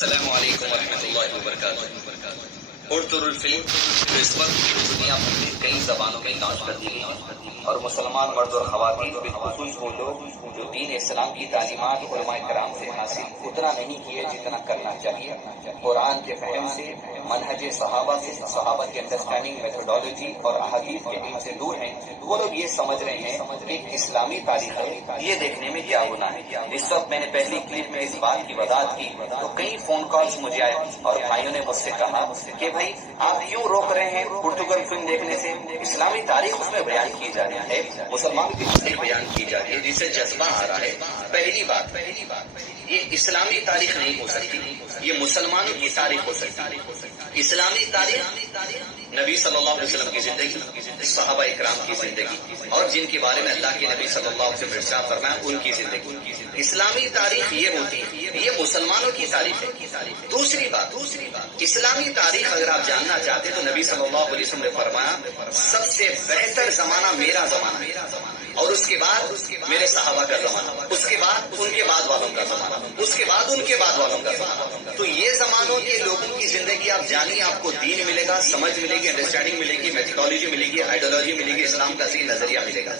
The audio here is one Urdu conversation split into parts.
السلام علیکم ورحمۃ اللہ وبرکاتہ۔ اردو الفلم جو اس وقت دنیا بھر میں کئی زبانوں میں لانچ کر دی گئی ہے اور مسلمان مرد اور خواتین بالخصوص وہ لوگ جو دین اسلام کی تعلیمات علماء کرام سے حاصل اتنا نہیں کیے جتنا کرنا چاہیے، قرآن کے فہم سے، منہج صحابہ سے، صحابہ کی انڈرسٹینڈنگ، میتھڈالوجی اور احادیث کے علم سے دور ہیں، وہ لوگ یہ سمجھ رہے ہیں کہ اسلامی تاریخ ہے، یہ دیکھنے میں کیا گناہ ہے۔ اس وقت میں نے پہلی کلپ میں اس بات کی وضاحت کی تو کئی فون کالز مجھے آئے اور بھائیوں نے مجھ سے کہا کہ بھائی آپ کیوں روک رہے ہیں پرتگال فلم دیکھنے سے؟ اسلامی تاریخ اس میں بیان کی جا رہی ہے، مسلمانوں کی تاریخ بیان کی جا رہی ہے جسے جذبہ آ رہا ہے۔ پہلی بات یہ اسلامی تاریخ نہیں ہو سکتی، یہ مسلمانوں کی تاریخ ہو سکتی۔ اسلامی تاریخ نبی صلی اللہ علیہ وسلم کی زندگی، صحابہ اکرام کی زندگی اور جن کے بارے میں اللہ کے نبی صلی اللہ علیہ وسلم ارشاد فرمایا ان کی زندگی۔ اسلامی تاریخ یہ ہوتی ہے، یہ مسلمانوں کی تاریخ ہے۔ دوسری بات اسلامی تاریخ اگر آپ جاننا چاہتے تو نبی صلی اللہ علیہ وسلم نے فرمایا سب سے بہتر زمانہ میرا زمانہ ہے، اور اس کے بعد میرے صحابہ کا زمانہ، اس کے بعد ان کے بعد والوں کا زمانہ، اس کے بعد ان کے بعد والوں کا زمانہ۔ تو یہ زمانوں کے لوگوں کی زندگی آپ جانیے، آپ کو دین ملے گا، سمجھ ملے گی، انڈرسٹینڈنگ ملے گی، میتھڈالوجی ملے گی، آئیڈیالوجی ملے گی، اسلام کا صحیح نظریہ ملے گا۔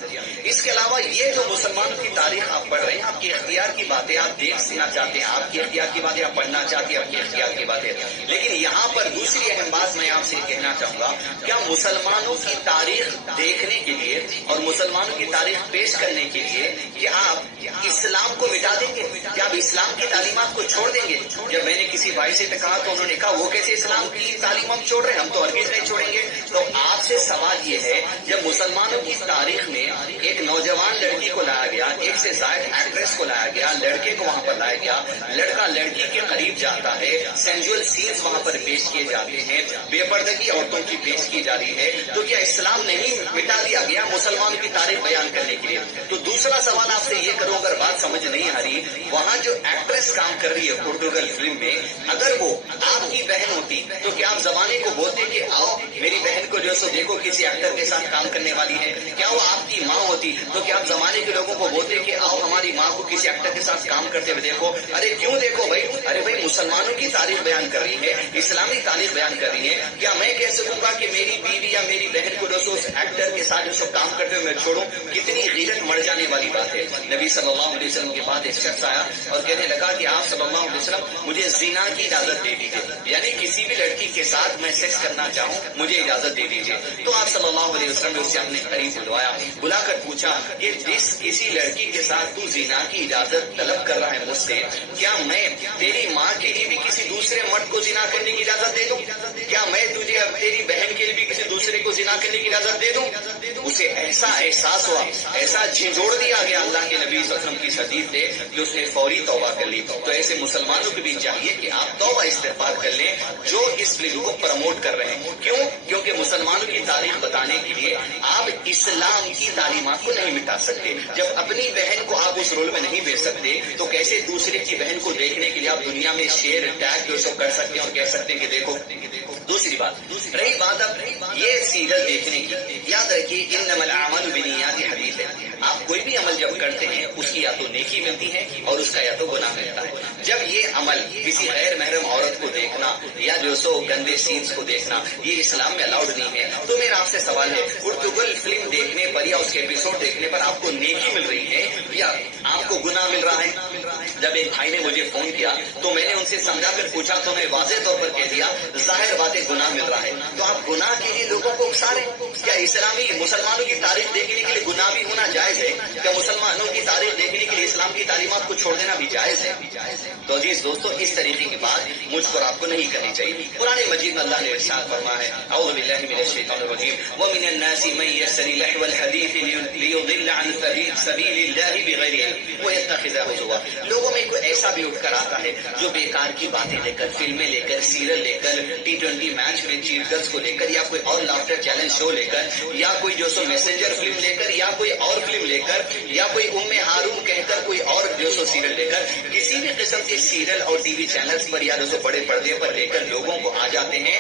اس کے علاوہ یہ جو مسلمانوں کی تاریخ آپ پڑھ رہے ہیں، آپ کے اختیار کی باتیں آپ دیکھنا چاہتے ہیں، آپ کے اختیار کی باتیں آپ پڑھنا چاہتے ہیں، آپ کے اختیار کی باتیں، لیکن یہاں پر دوسری اہم بات میں آپ سے کہنا چاہوں گا، کیا مسلمانوں کی تاریخ دیکھنے کے لیے اور مسلمانوں کی تاریخ پیش کرنے کے لیے کیا آپ اسلام کو مٹا دیں گے؟ کیا آپ اسلام کی تعلیمات کو چھوڑ دیں گے؟ جب میں نے کسی بھائی سے کہا تو انہوں نے کہا وہ کیسے اسلام کی تعلیم ہم چھوڑ رہے ہیں، ہم تو ہرگز نہیں چھوڑیں گے۔ تو آپ سے سوال یہ ہے، جب مسلمانوں کی تاریخ میں ایک نوجوان لڑکی کو لایا گیا، ایک سے زائد ایکٹریس کو لایا گیا، لڑکے کو وہاں پر لایا گیا، لڑکا لڑکی کے قریب جاتا ہے، سینجول سینز وہاں پر پیش کیے جاتے ہیں، بے پردگی عورتوں کی پیش کی جا رہی ہے، تو کیا اسلام نہیں مٹا دیا گیا مسلمانوں کی تاریخ بیان کرنے کے لیے؟ تو دوسرا سوال آپ سے یہ کروں، اگر بات سمجھ نہیں آ رہی، وہاں جو ایکٹریس کام کر رہی ہے پرتگال فلم میں، اگر وہ آپ کی بہن ہوتی تو کیا آپ زمانے کو بولتے کہ آؤ میری بہن کو جو سو دیکھو کسی ایکٹر کے ساتھ کام کرنے والی ہے؟ کیا وہ آپ کی ماں ہوتی تو کیا آپ زمانے کے لوگوں کو بولتے کہ آؤ ہماری ماں کو کسی ایکٹر کے ساتھ کام کرتے ہوئے دیکھو؟ ارے کیوں دیکھو بھائی؟ ارے بھائی مسلمانوں کی تاریخ بیان کر رہی ہے، اسلامی تاریخ بیان کر رہی ہے، کیا میں کہہ سکوں گا کہ میری بیوی یا میری بہن کو جو سو اس ایکٹر کے ساتھ جو سو کام کرتے ہوئے میں چھوڑوں؟ کتنی غیرت مر جانے والی بات ہے۔ نبی صلی اللہ علیہ وسلم کے بعد ایک شخص آیا اور کہنے لگا کہ آپ صلی اللہ علیہ وسلم مجھے زنا کی اجازت دے دیجیے، یعنی کسی بھی لڑکی کے ساتھ میں سیکس کرنا چاہوں مجھے اجازت دے دیجیے۔ تو آپ صلی اللہ علیہ وسلم نے اسے اپنے قریب بلوایا، بلا کر پوچھا کہ جس کسی لڑکی کے ساتھ تو زنا کی اجازت طلب کر رہا ہے مجھ سے، کیا میں تیری ماں کے لیے بھی کسی دوسرے مرد کو زنا کرنے کی اجازت دے دوں؟ کیا میں تجھے تیری بہن کے لیے بھی کسی دوسرے کو زنا کرنے کی اجازت دے دوں؟ اسے ایسا احساس ہوا، ایسا جھنجھوڑ دیا گیا اللہ کے نبی صلی اللہ علیہ وسلم کی حدیث سے کہ اس نے فوری توبہ کر لی۔ تو ایسے مسلمانوں کو بھی چاہیے کہ آپ توبہ استغفار کر لیں جو اس فلم کو پروموٹ کر رہے ہیں۔ کیوں؟ کیونکہ مسلمانوں کی تاریخ بتانے کے لیے آپ اسلام کی تعلیمات کو نہیں مٹا سکتے۔ جب اپنی بہن کو آپ اس رول میں نہیں بھیج سکتے تو کیسے دوسرے کی بہن کو دیکھنے کے لیے آپ دنیا میں شیئر ٹیگ جو سب کر سکتے ہیں اور کہہ سکتے ہیں کہ دیکھو؟ دوسری بات رہی بات اب یہ سیریل دیکھنے کی، یاد رکھیے انما الاعمال بالنیات حدیث ہے، آپ کوئی بھی عمل جب کرتے ہیں اس کی یا تو نیکی ملتی ہے اور اس کا یا تو گناہ ملتا ہے۔ جب یہ عمل کسی غیر محرم عورت کو دیکھنا یا جو سو گندے سینز کو دیکھنا یہ اسلام میں الاؤڈ نہیں ہے، تو میرا آپ سے سوال ہے پرتگال فلم دیکھنے پر یا اس کے ایپیسوڈ دیکھنے پر آپ کو نیکی مل رہی ہے یا آپ کو گناہ مل رہا ہے؟ جب ایک بھائی نے مجھے فون کیا تو میں نے ان سے سمجھا کر پوچھا تو میں واضح طور پر کہہ دیا ظاہر بات ہے گناہ مل رہا ہے، تو آپ گناہ کے لیے لوگوں کو اکسا رہے ہیں؟ کیا اسلامی مسلمانوں کی تاریخ دیکھنے کے لیے گناہ بھی ہونا جائز ہے؟ کیا مسلمانوں کی تاریخ دیکھنے کے لیے اسلام کی تعلیمات کو چھوڑ دینا بھی جائز ہے؟ تو عزیز دوستو اس طریقے کی بات مجھ پر آپ کو نہیں کرنی چاہیے۔ قرآن مجید میں اللہ نے ارشاد فرمایا ہے اعوذ باللہ من الشیطان الرجیم ومن الناس من یشتری لهو الحدیث لیضل عن سبیل اللہ بغیر علم ویتخذہ ہزوا۔ لوگوں میں کوئی ایسا بھی اٹھ کر آتا ہے جو بیکار کی باتیں لے کر، فلمیں لے کر، سیریل لے کر، T20 کبھی میچ میں چیٹ گرلز کو لے کر یا کوئی اور لافٹر چیلنج شو لے کر یا کوئی جو سو میسنجر فلم لے کر یا کوئی اور فلم لے کر یا کوئی ام ہارون کہہ کر کوئی اور جو سو سیریل لے کر کسی بھی قسم کے سیریل اور ٹی وی چینلز پر یا جو سو بڑے پردے پر لے کر لوگوں کو آ جاتے ہیں.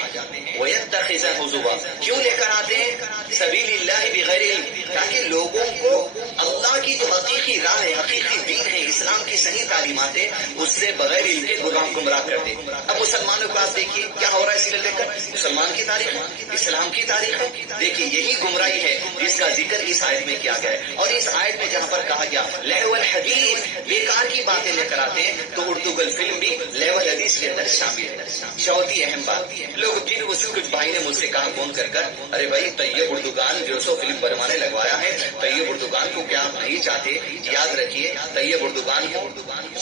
وَيَتَّخِذَ حُزُوًا کیوں لے کر آتے ہیں؟ سبیل اللہ بغیر علم، تاکہ لوگوں کو اللہ کی جو حقیقی راہ ہے، حقیقی دین ہے، اسلام کی صحیح تعلیمات ہے، اس سے بغیر علم کے گمراہ کرتے. اب مسلمانوں کو آپ دیکھیے کیا ہو رہا ہے سیریل لے کر. مسلمان کی تاریخ ہے، اسلام کی تاریخ ہے. دیکھیے یہی گمراہی ہے جس کا ذکر اس آیت میں کیا گیا ہے. اور اس آیت میں جہاں پر کہا گیا لہو الحدیث، بیکار کی باتیں لے کر آتے ہیں، تو اردو گل فلم بھی لہو الحدیث کے اندر شامل ہے. چوتھی اہم بات، لوگ پھر کچھ بھائی نے مجھ سے کہا فون کر کر، ارے بھائی طیب اردگان جو سو فلم بنوانے لگوایا ہے، طیب اردگان کو کیا آپ نہیں چاہتے؟ یاد رکھیے طیب اردگان ہو،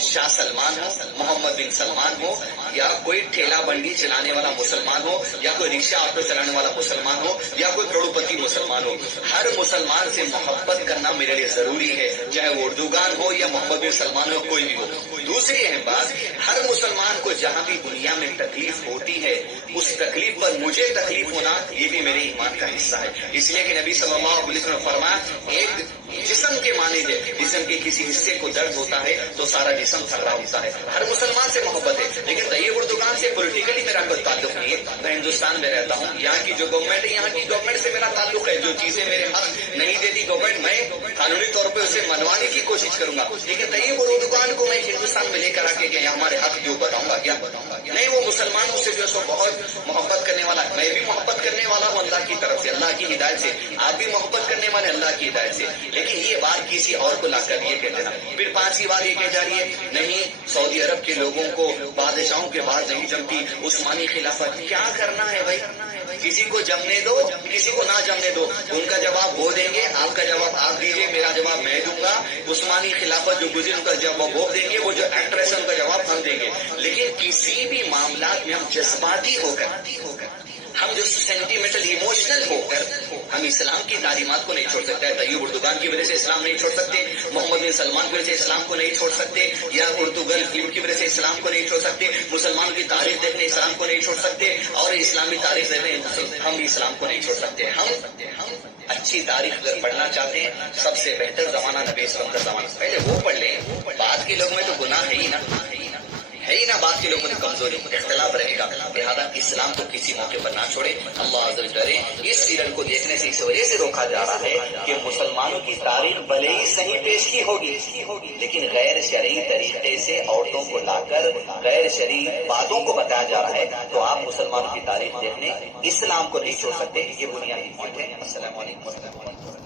شاہ سلمان ہو، محمد بن سلمان ہو، یا کوئی ٹھیلا بنڈی چلانے والا مسلمان ہو، یا کوئی رکشہ آٹو چلانے والا مسلمان ہو، یا کوئی کروڑپتی مسلمان ہو، ہر مسلمان سے محبت کرنا میرے لیے ضروری ہے، چاہے وہ اردگان ہو یا محمد بن سلمان ہو، کوئی بھی ہو. دوسری اہم بات، ہر مسلمان کو جہاں بھی دنیا میں تکلیف ہوتی ہے، اس تکلیف پر مجھے تکلیف ہونا یہ بھی میرے ایمان کا حصہ ہے. اس لیے کہ نبی صلی اللہ علیہ وسلم نے فرمایا ایک جسم کے معنی ہے، جسم کے کسی حصے کو درد ہوتا ہے تو سارا جسم تھر رہا ہوتا ہے. ہر مسلمان سے محبت ہے، لیکن طیب اردگان سے پولیٹیکلی میرا کوئی تعلق نہیں ہے. میں ہندوستان میں رہتا ہوں، یہاں کی جو گورنمنٹ ہے، یہاں کی گورنمنٹ سے میرا تعلق ہے. جو چیزیں میرے حق نہیں دیتی گورنمنٹ، میں قانونی طور پہ اسے منوانے کی کوشش کروں گا. لیکن طیب اردگان کو میں ہندوستان میں لے کر آ کے کہ ہمارے حق جو بتاؤں گا کیا نہیں. وہ مسلمانوں سے جو سو بہت محبت کرنے والا ہے. میں بھی محبت کرنے والا ہوں اللہ کی طرف سے، اللہ کی ہدایت سے. آپ بھی محبت کرنے والے اللہ کی ہدایت سے. لیکن یہ بات کسی اور کو لا کر یہ کہہ دینا. پھر پانچویں بات یہ کہہ جا رہی ہے نہیں سعودی عرب کے لوگوں کو بادشاہوں کے بعد نہیں جمتی عثمانی خلافت. کیا کرنا ہے بھائی؟ کسی کو جمنے دو، کسی کو نہ جمنے دو. ان کا جواب وہ دیں گے، آپ کا جواب آپ دیجیے، میرا جواب میں دوں گا. عثمانی خلافت جو گزری ان کا جواب وہ دیں گے، وہ جو ایکٹریس ہے ان کا جواب ہم دیں گے. لیکن کسی بھی معاملات میں ہم جذباتی ہو کر، ہم جو سینٹیمنٹل ایموشنل ہو کر ہم اسلام کی تعلیمات کو نہیں چھوڑ سکتے. طیب اردگان کی وجہ سے اسلام نہیں چھوڑ سکتے، محمد بن سلمان کی وجہ سے اسلام کو نہیں چھوڑ سکتے، یا اردوگل فلم کی وجہ سے اسلام کو نہیں چھوڑ سکتے، مسلمانوں کی تاریخ دیکھنے اسلام کو نہیں چھوڑ سکتے، اور اسلامی تاریخ دیکھنے ہم اسلام کو نہیں چھوڑ سکتے. ہم اچھی تاریخ اگر پڑھنا چاہتے ہیں، سب سے بہتر زمانہ نبی اسلام کا زمانہ. پہلے وہ پڑھ لیں. بعد کے لوگ میں تو گناہ ہے ہی نا، ہے ہی نا. بات کے لوگوں میں کمزوری اختلاف رہے گا. لہٰذا اسلام کو کسی موقع پر نہ چھوڑے. اللہ عز و جل اس سیریل کو دیکھنے سے اس وجہ سے روکا جا رہا ہے کہ مسلمانوں کی تاریخ بھلے ہی صحیح پیش کی ہوگی، لیکن غیر شرعی طریقے سے عورتوں کو لا کر غیر شرعی باتوں کو بتایا جا رہا ہے. تو آپ مسلمانوں کی تاریخ دیکھنے اسلام کو نہیں چھوڑ سکتے. یہ بنیادی پوائنٹ ہے. السلام علیکم.